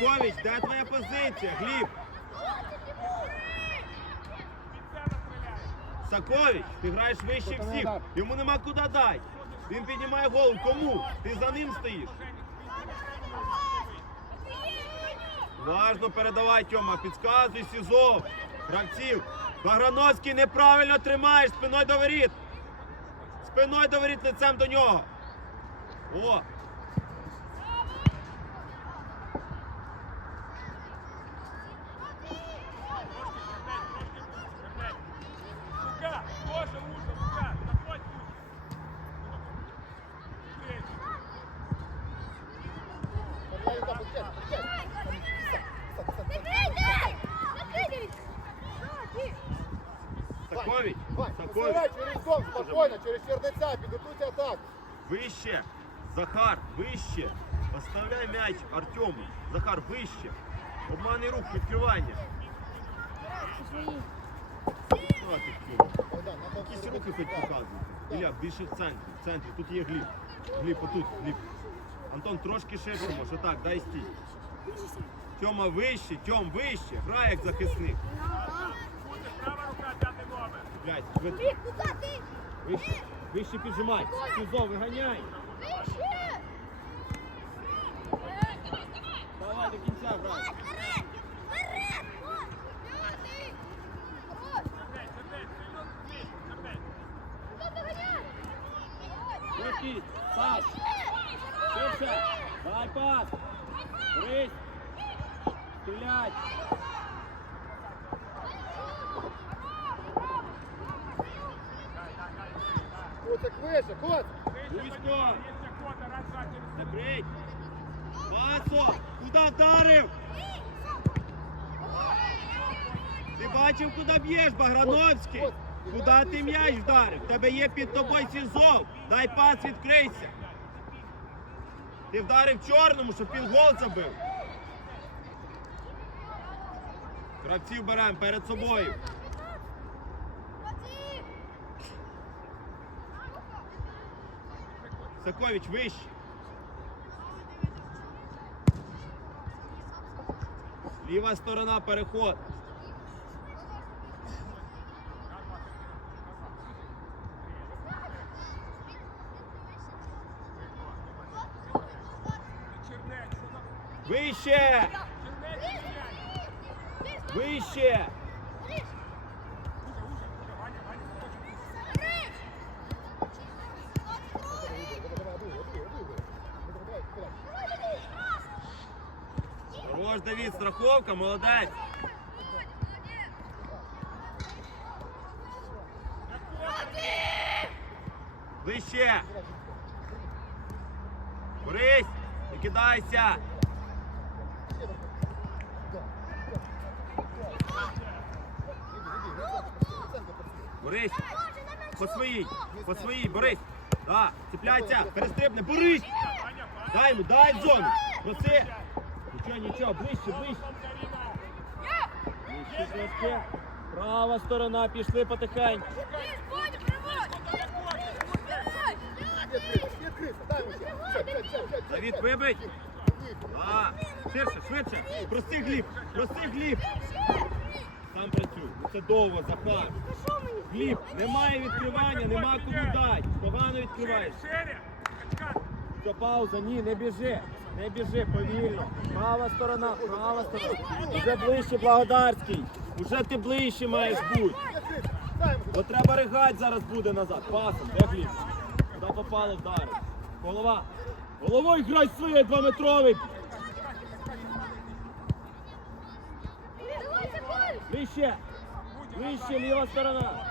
Сакович, де твоя позиція? Гліб. Сакович, ти граєш вище всіх. Йому нема куди дати. Він піднімає голову. Кому? Ти за ним стоїш. Важно передавай, Тьома, підказуй Сізов. Гравців. Баграновський неправильно тримаєш, спиною до воріт. Спиною до воріт, лицем до нього. О! Сакович, Сакович. через спокійно, через чердеця, підготуйте атаку. Вище. Захар, вище. Оставляй м'яч Артему. Захар, вище. Обманний рух, відкривання. Якісь рухи хоч показуйте. Ілля, більше в центрі. В центрі. Тут є гліб. Гліб, отут, гліб. Антон, трошки ширше може. Так, дай стій. Тьома вище, Тьом вище. Грай як захисник. Права рука, п'ятий номер. Блядь, швидко. Вище. Вище піджимай. Сюзо, виганяй. Давай до кінця грай. Сердець, сердець, сильно стій, сердець. Швидкість. Пас. Ширше. Дай пас. Брись. Стрілять. Котик вище, кот! Близько. Закрий. Пасо. Куди вдарив? Ти бачив, куди б'єш, Баграновський? Куди ти м'яч вдарив? Тебе є під тобою сізов. Дай пас, відкрийся. Ти вдарив чорному, щоб він гол забив. Гравців беремо перед собою. Сакович вище. Ліва сторона переход. чернець. Що там? Вище! Чернець, п'ять. Вище! Уже, уже, уже, Ваня, Ваня, заходь. Хорош, Давід, страховка, молодець. Вище! Борись! Не кидайся! Борись! По своїй! По своїй, Борись! Да, цепляйся! Перестрибни! Борись! Дай йому, дай в зону! Проси! Нічого, нічого, ближче, ближче! Ближче! Права сторона, пішли потихеньку! Давід, вибить! А, ширше, швидше! Прости гліб! Прости гліб! Сам працюй! Це довго, Захар! Гліб, немає відкривання, нема кому дати! Погано відкриваєш! Що пауза? Ні, не біжи. Не біжи, повільно. Права сторона, права сторона. Уже ближче Благодарський. Уже ти ближче маєш бути. Бо треба ригать зараз буде назад. Пасом, де гліб? Куди попало вдарив. Голова. Головою грай своє двометровий. Вище. Вище, ліва сторона.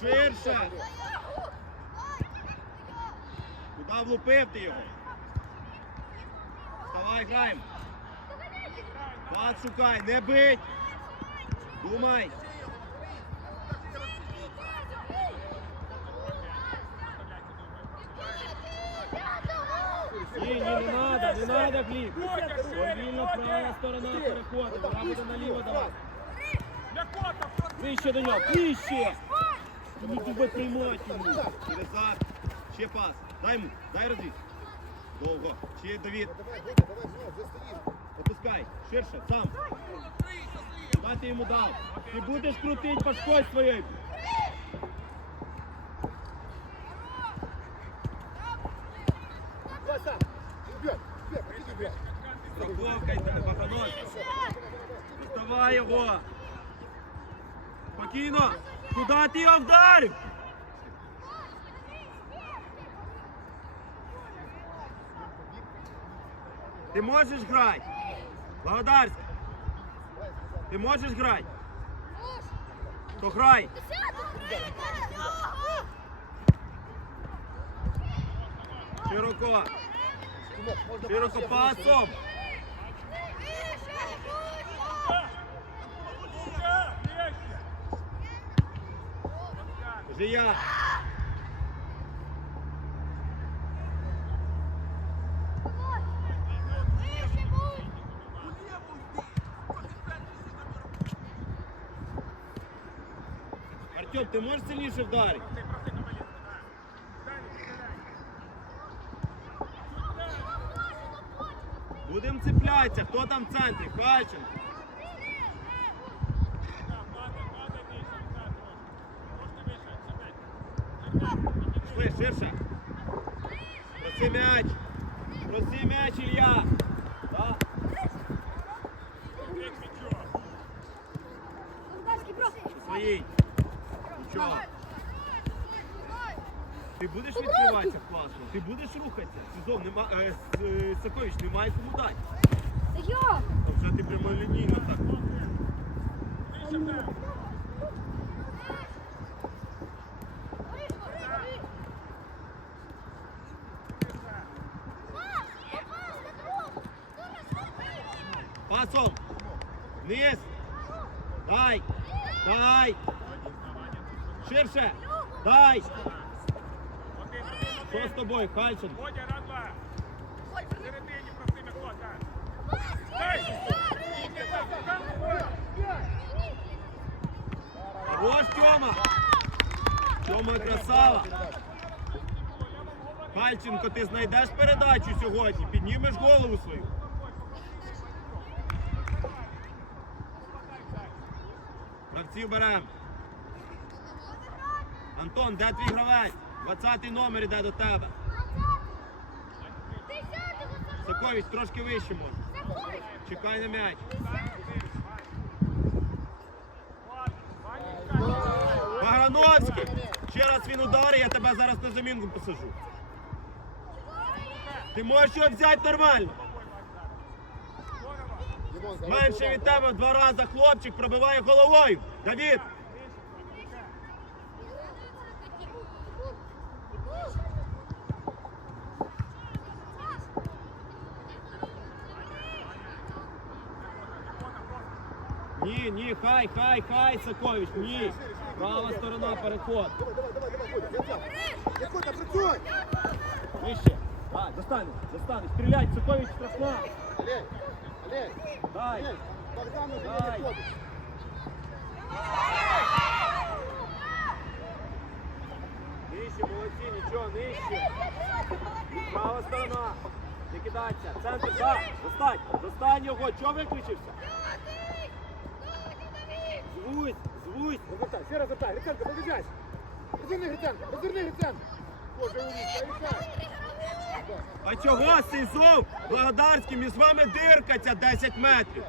Ширше. Куди влупив ти його? Вставай, граємо. Пас шукай, не бить. Думай. Ні, не надо, не надо, Гліб. Повільно права сторона переходить. Вона буде наліво давати. Ближче до нього, ближче! Ну тебе приймати. Через. Ще пас. Дай йому, дай розвіз. Довго. Ще Давід. Давай, Бодя, давай, знов, вже. Опускай. Ширше, сам. Куди ти йому дав? Ти будеш крутити башкою своєю. Страховка баханос. Доставай його. Куди ти його вдарив? Ти можеш грати? Благодарський. Ти можеш грати? То грай. Широко. Широко пасом. Ще, ближче! Вже. Артем, ти можеш сильніше вдарити? Будемо цеплятися. Хто там в центрі? Хальченко. Да, падай, падай нижче, да, трошки. Трошки вище, себе. Пішли, ширше. Проси м'яч. Проси м'яч. Як м'ячо. Своїй. Нічого. Ти будеш відкриватися класно? Ти будеш рухатися? Сезон нема, е, С- е, Сакович, немає кому дати. То вже ти прямолінійно так. Вище в тебе. Пасом. Вниз. Дай. Дай. Ширше. Дай. Що з тобою, Хальченко? Бодя, раз, два. Середині проси Микота. Дай! Хорош, Тьома. Тьома красава. Хальченко, ти знайдеш передачу сьогодні, піднімеш голову свою. Гравців беремо. Антон, де твій гравець? 20 номер іде до тебе. Сакович, трошки вище може. Чекай на м'яч. Паграновський! Ще раз він ударить, я тебе зараз на замінку посажу. Ти можеш його взяти нормально. Менше від тебе два рази хлопчик пробиває головою. Давід! Ні, ні, хай, хай, хай, Сакович, ні. Права сторона, переход. Давай, давай, давай, давай, Бодя, я взяв. Микота, працюй! Вище. Так, достанеш, достанеш. Стрілять, Сакович штрафна. Олень, Олень, Дай. Олень, Богдан уже Дай. Нижче, молодці, нічого, нижче. Права сторона. Не кидайся. Центр, так. Достань. Достань його. Чого виключився? Звусь, звусь. Развертай, все развертай. Гриценко, побежайся. Разверни, Гриценко, разверни, Гриценко. Боже, умник. А чого Сизов, Благодарський, між вами диркаться 10 метрів?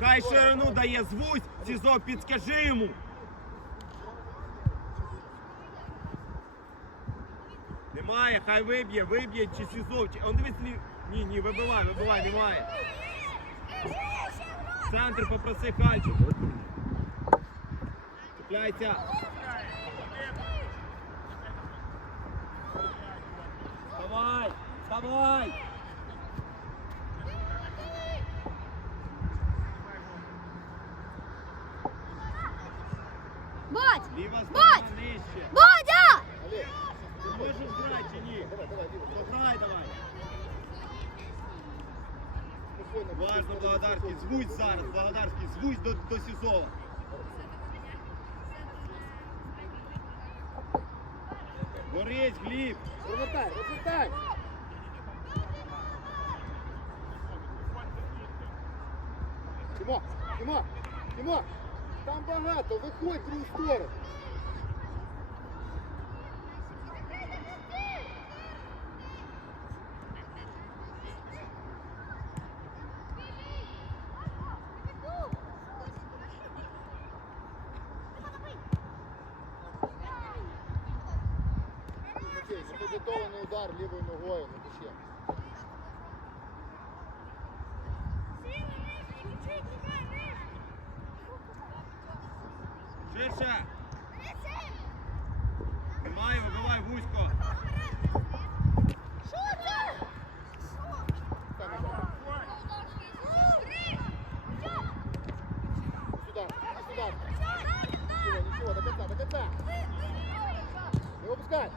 Хай ширину дає звусь, Сизов, підскажи йому. Немає, хай виб'є, виб'є чи Сизов. Чи... Он дивись, ні, ні, вибивай, вибивай, немає. Центр попроси Хальчик. Цепляйся. Вставай, вставай. Бодь! Ліва сторона нижче. Бодя! Ти можеш грати чи ні? давай, давай, Дима. Пограй давай. Важно, Благодарський, звуть зараз, Благодарський, звуть до, до Сізова. Борись, Гліб. Розвитай, розвитай. Тимо, Тимо, Тимо, там багато, виходь в другу сторону. Окей, удар лівою ногою, не пише. Ширше. Тримай, вибивай вузько. Там назад. Сюда, иди сюда. Ничего, ничего, до конца, до конца. Не выпускай.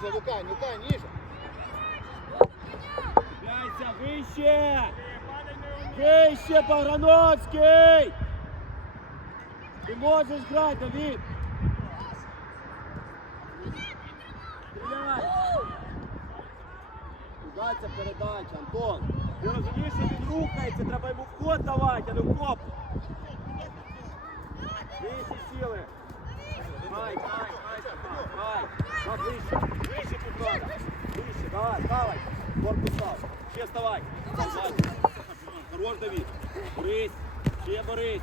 Ниже, Лука, Лука, ниже. П'яйся, вище! Вище, Пограновський! Ти можеш грати, Давід! Куда передача, Антон? Ти розумієш, що він рухається, треба йому вход давати, а не в коп. Вище сіли. Гай, гай, гай, Степан, гай. Так, вище, вище тут надо. Вище, давай, давай. Корпус став. Ще вставай. Давай. Хорош, Давид. Борись. Ще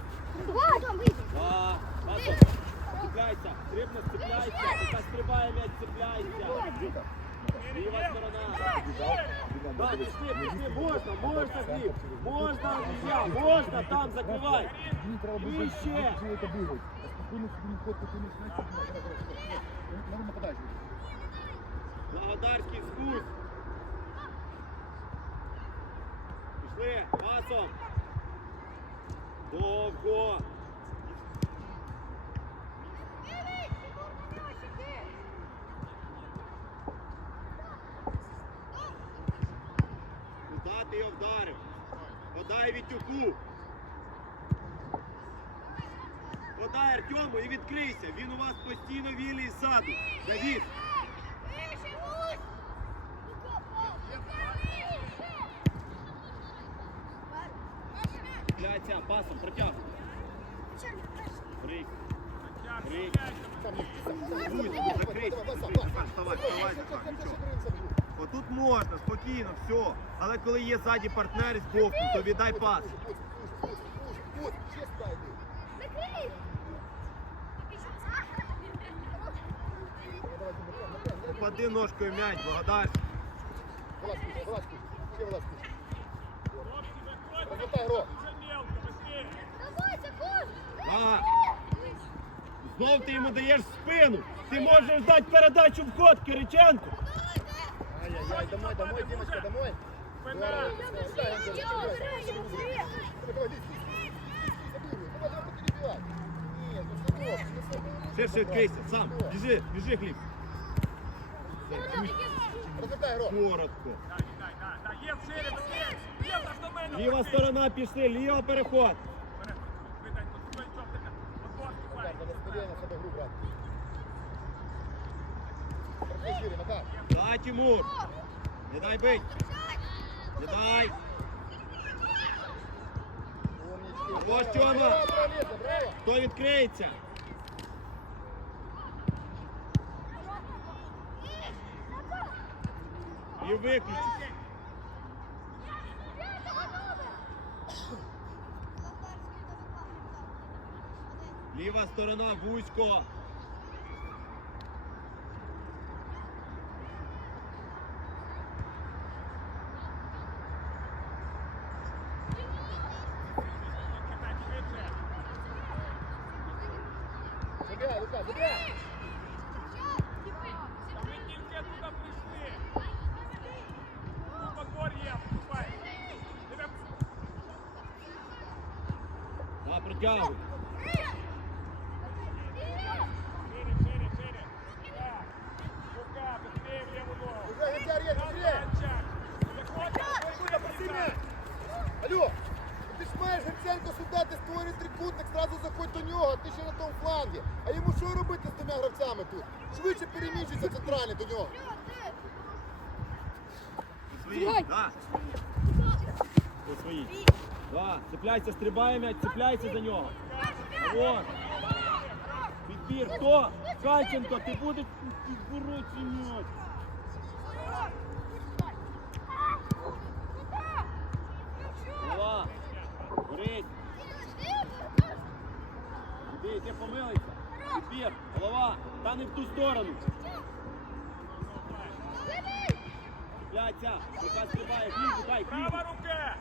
борись. Да. Пасо. Цепляйся. Стрибно, цепляйся. Пока стрибає м'яч, цепляйся. Ліва сторона. Да, пішли, пішли, можна, можна, Гліб. Можна, Ілля, можна, там закривай. Мені треба буде Вище. це бігати. Спокійно собі не ходь, спокійно сюди. Надо нападати. Благодарський спуск. Пішли, пасом. Довго. Куда ти його вдарив? Подай Вітюку. Подай Артему і відкрийся. Він у вас постійно вільний ззаду. Давід. Пасом, протягуй. Отут можна, спокійно, все. Але коли є ззаді партнер з боку, то віддай пас. Попади ножкою м'яч, благодар. Вилазь, Кузя, вилазь, Кузя. Ще вилазь, Кузя. Розвертай, Ро. А. Знов ти йому даєш в спину. Ти можеш дати передачу в ход, Кириченко. Ай-яй-яй, домой, домой, Димочка, домой. Здорово. Сюда, Антон, сюда. Давай, давай, иди, иди, иди, иди, давай, давай, перебивай. Нет, ну сынок, ну сынок. Ширше відкрийся, сам. Біжи, біжи, Гліб. Розвертай, Ро. Коротко. Дай, дай, дай, дай, є всередину, є, є, аж до мене. Ліва летить. сторона пішли, ліва переход. Да, Тимур. Не дай бить. Не дай. Ось Тьома. Хто відкриється? І виключить. Ліва сторона вузько. Притягуй. Цепляйся, стрибає м'яч, цепляйся за нього. Вон. Підбір. Хто? Кальченко, ти будеш цей м'яч. Голова. Борись. Іди, ти помилився. Підбір. Голова. Та не в ту сторону. Цепляйся. Яка стрибає. Глібу, дай. Права рука.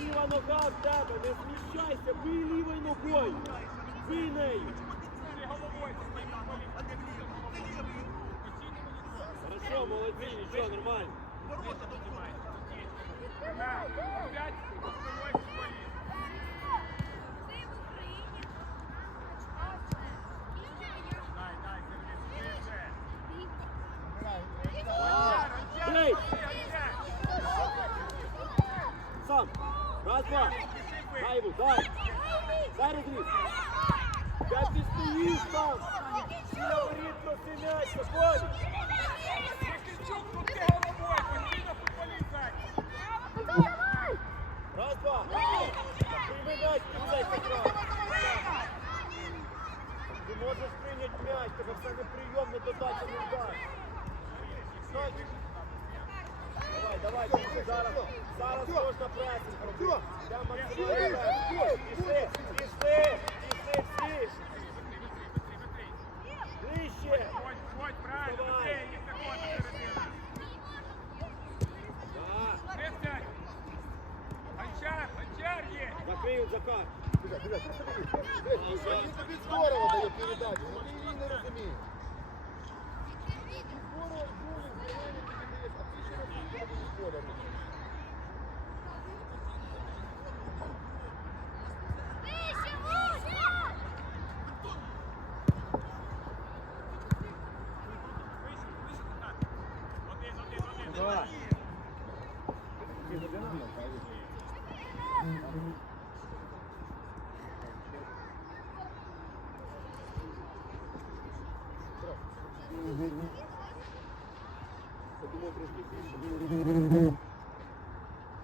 Ліва. Нога в тебе, не зміщайся, бий лівою ногою. Хорошо, молодці, нічого, нормально.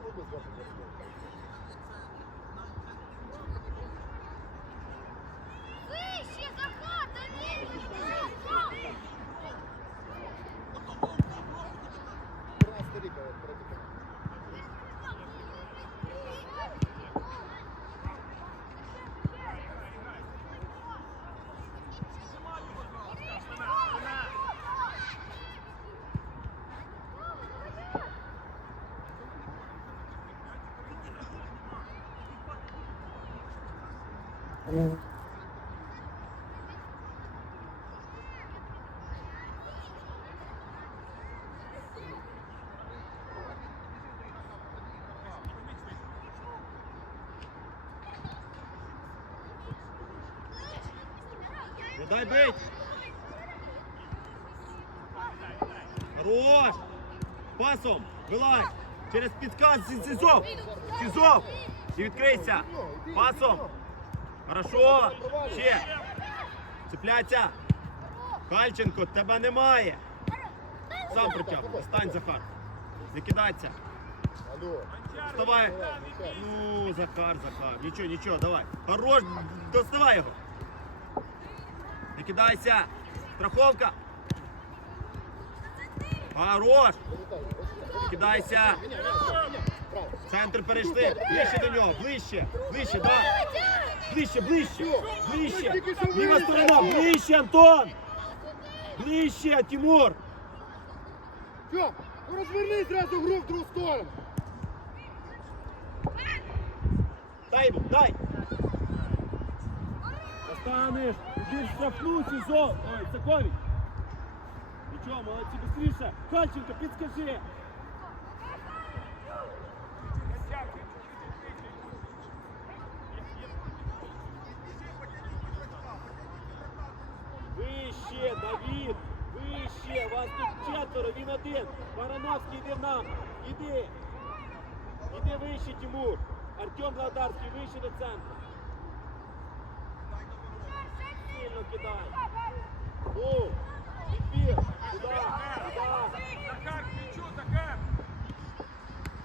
Подумав трошки Не дай бить. Хорош. Пасом. Вилазь. Через підказ Сізов. Сізов. І відкрийся. Пасом. Хорошо. Ще. Цепляйся. Кальченко, тебе немає. Сам притягуй. Стань, Захар. Не кидайся. Вставай. Ну, Захар, Захар. Нічого, нічого, давай. Хорош, доставай його. Не кидайся. Страховка. Хорош. Не кидайся. Центр перейшли. Ближче до нього. Ближче. Ближче, да. Ближче, ближче. Ближче. Ліва сторона. Ближче, Антон. Ближче, Тимур. Тьом, ну розверни зразу гру в другу сторону. Дай йому, дай. Станеш, іди в штрафну СІЗО. Ой, це ковід. Нічого, молодці, быстріше. Хальченко, підскажи. Вище, Давід, вище, вас тут четверо, він один. Барановський иди, в нам. Іди. Іди вище, Тимур. Артем Гладарський, вище до центру. Сильно кидай! Ну! Відбір! Туди! Туди! Захар, к мячу, Захар!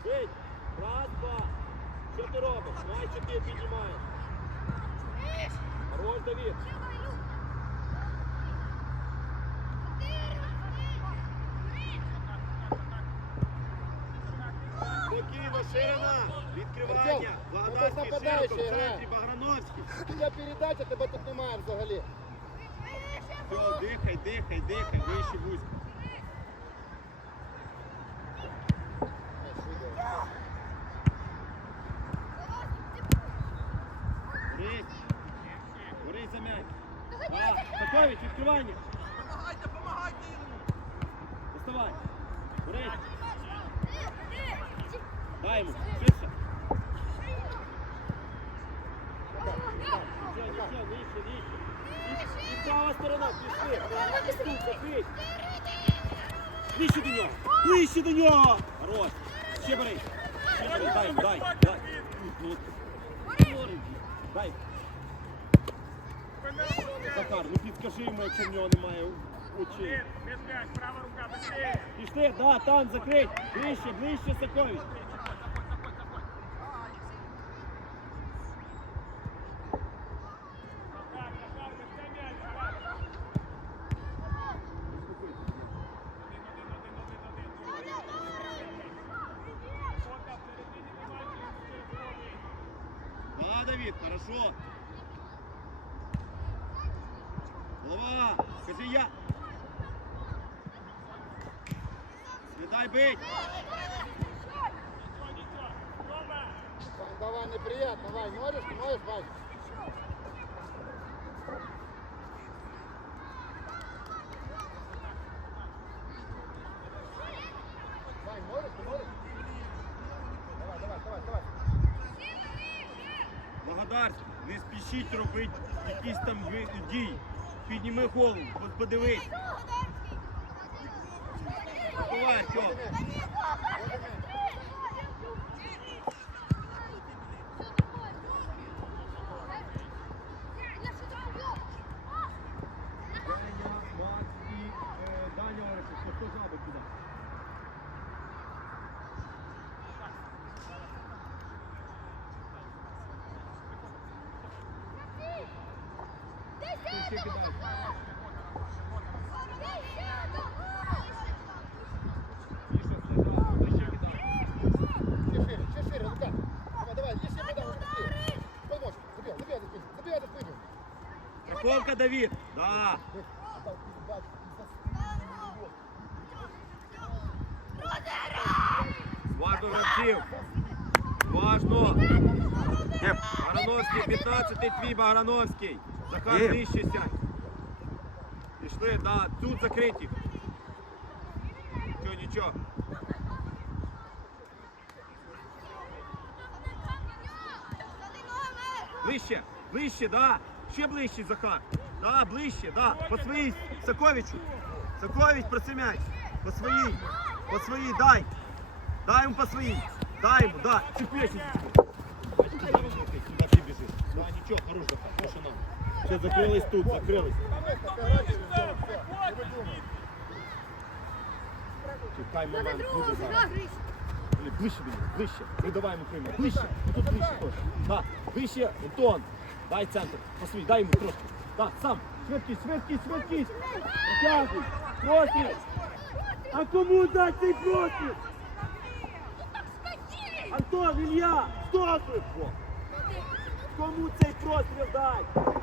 Бить! Раз, два! Що ти робиш? Май, що ти піднімаєш? Хорош, Давід! Спокійно, ширина! Відкривання! Артем, Благодарський ну, ти широко, в нападаючий, центрі гра. Я передача тебе тут немає взагалі. Все, дихай, дихай, дихай, вище вузько. Борись! Борись за м'яч! А, Сакович, відкривання! Помагайте, помагайте йому! Доставай! Борись! Дай йому! Швидше! Нічого, нічого, нижче, сторона, пішли! Тут, закрить! Ближче до нього! Ближче до нього! Хорош! Ще бери! Ще бери, дай, дай, дай! Ну, Дай! Захар, ну підскажи йому, якщо в нього немає очей. Пішли, да, там закрить. Ближче, ближче, Сакович. Захар, Захар, без цей м'яч, Захар! Один, один, один, один, один. Фото всередині немає, через телефони. Да, Давид, хорошо. Голова, скажи я. Дай бить. Давай, неприятно, Вань, можешь, не можешь, не можешь? Давай, давай, давай, давай. Благодарський, не спішіть робити якісь там дії. Підніми голову, от подивись. Давай, Артем. Женя, Макс і е, Даня Орехов. Хто хто жабить туди? Ти ще кидай. Міша, слежав, ти ще кидай. Ще шире, ще шире, Лука. Давай, давай, еще подам, быстрее. Подможешь, забей, забей за спину, забей за спину. Страховка, Давид. Да. Важно гравців. Важно. Барановський, 15-й твій Барановський. Захар нижче сядь. Пішли, да, тут закриті. Нічого, нічого. Ближче, ближче, да. Ще ближче, Захар. Да, ближче, да. По своїй Саковичу. Сакович, проси м'яч. По своїй. По своїй, дай. Дай йому по своїй. Дай йому, да. Цепляйся. Куда ти біжиш? Да, нічого, хорош, Захар, що нам. Ще закрились тут, закрились. Чекай момент, буде зараз. Блін, Ближче до нього, ближче. Йому приймати. Ближче. Тут ближче теж. Да. Вище, Антон. Дай центр. Посвій, дай йому трошки. Да, сам. Швидкість, швидкість, швидкість. Потягуй. Простір. А кому дати цей простір? Антон, хто швидко? Кому цей простір дай?